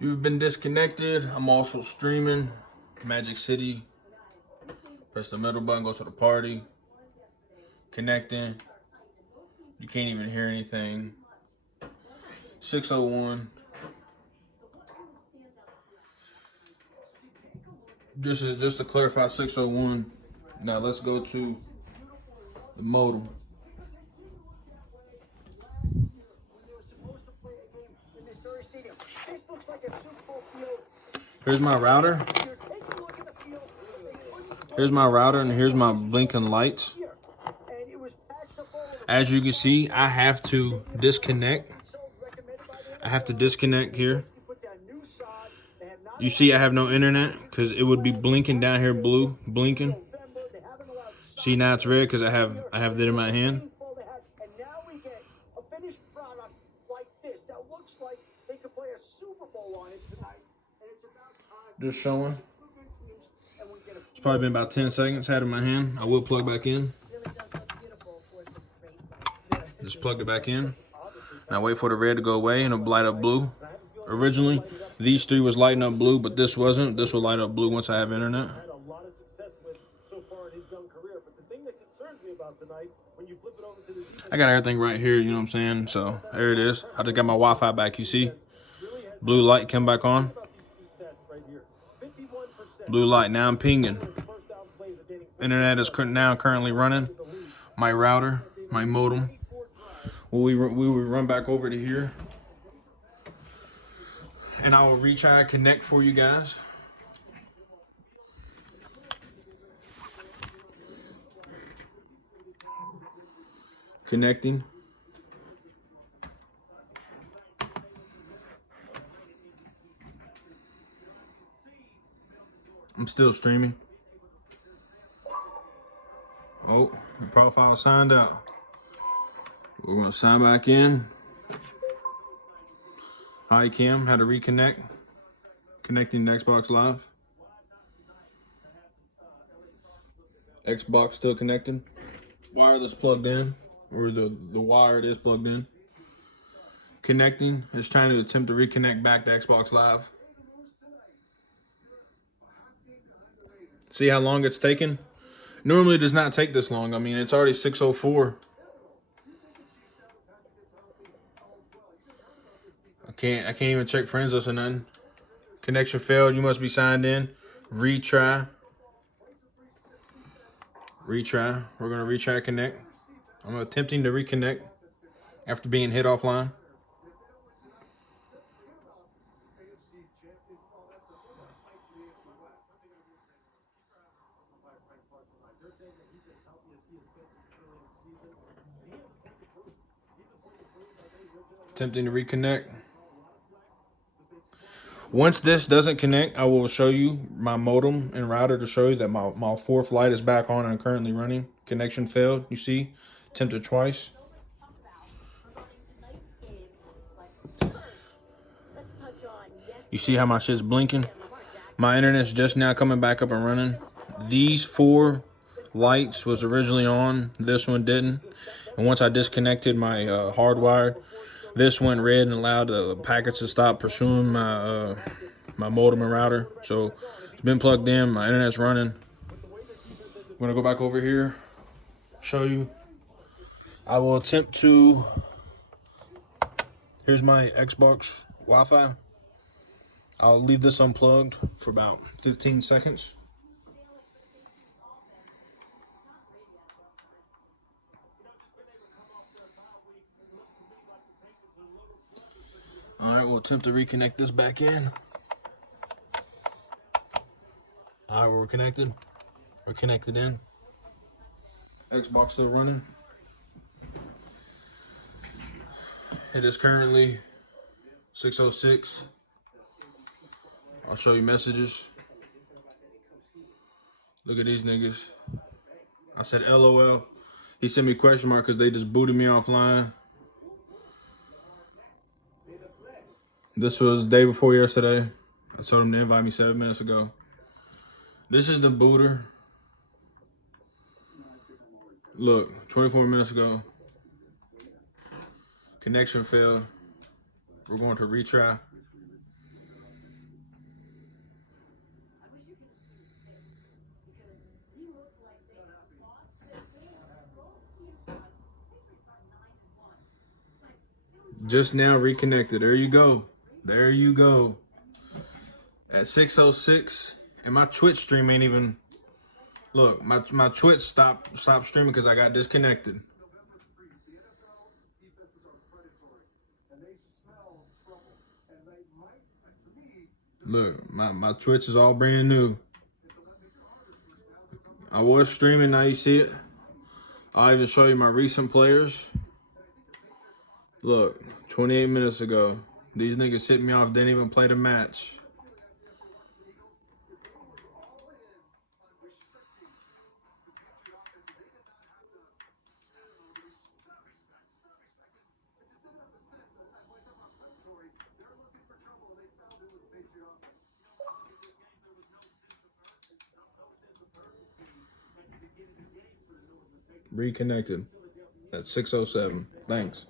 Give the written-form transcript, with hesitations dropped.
You've been disconnected. I'm also streaming Magic City. Press the middle button, go to the party. Connecting. You can't even hear anything. 601. Just to clarify, 601. Now let's go to the modem. Here's my router. Here's my router, and here's my blinking lights. As you can see, I have to disconnect. I have to disconnect here. You see I have no internet because it would be blinking down here blue, blinking. See, now it's red because I have that in my hand. Just showing. It's probably been about 10 seconds. Had it in my hand. I will plug back in. Just plugged it back in. Now wait for the red to go away and it'll light up blue. Originally, these three was lighting up blue, but this wasn't. This will light up blue once I have internet. I got everything right here, you know what I'm saying? So there it is. I just got my Wi-Fi back, you see? Blue light came back on. Blue light, now I'm pinging. Internet is now currently running. My router, my modem. We will run back over to here. And I will retry connect for you guys. Connecting. I'm still streaming. Oh, your profile signed out. We're gonna sign back in. Hi Kim, how to reconnect. Connecting to Xbox Live. Xbox still connected. Wireless plugged in, or the wire it is plugged in. Connecting. It's trying to attempt to reconnect back to Xbox Live. See how long it's taken? Normally it does not take this long. I mean, it's already 6:04. I can't even check friends list or nothing. Connection failed. You must be signed in. Retry. Retry. We're gonna retry connect. I'm attempting to reconnect after being hit offline. Attempting to reconnect. Once this doesn't connect, I will show you my modem and router to show you that my fourth light is back on and currently running. Connection failed, you see? Attempted twice. You see how my shit's blinking? My internet's just now coming back up and running. These four lights was originally on. This one didn't. And once I disconnected my hardwired, this went red and allowed the packets to stop pursuing my my modem and router. So it's been plugged in. My internet's running. I'm gonna go back over here, show you. I will attempt to. Here's my Xbox Wi-Fi. I'll leave this unplugged for about 15 seconds. All right, we'll attempt to reconnect this back in. All right, we're connected. We're connected in. Xbox still running. It is currently 6:06. I'll show you messages. Look at these niggas. I said LOL. He sent me a question mark because they just booted me offline. This was the day before yesterday. I told him to invite me 7 minutes ago. This is the booter. Look, 24 minutes ago. Connection failed. We're going to retry. Just now reconnected. There you go. There you go. At 6:06, and my Twitch stream ain't even. Look, my Twitch stopped streaming because I got disconnected. Look, my Twitch is all brand new. I was streaming, now you see it. I'll even show you my recent players. Look, 28 minutes ago. These niggas hit me off, didn't even play the match. Reconnected at 6:07. Thanks.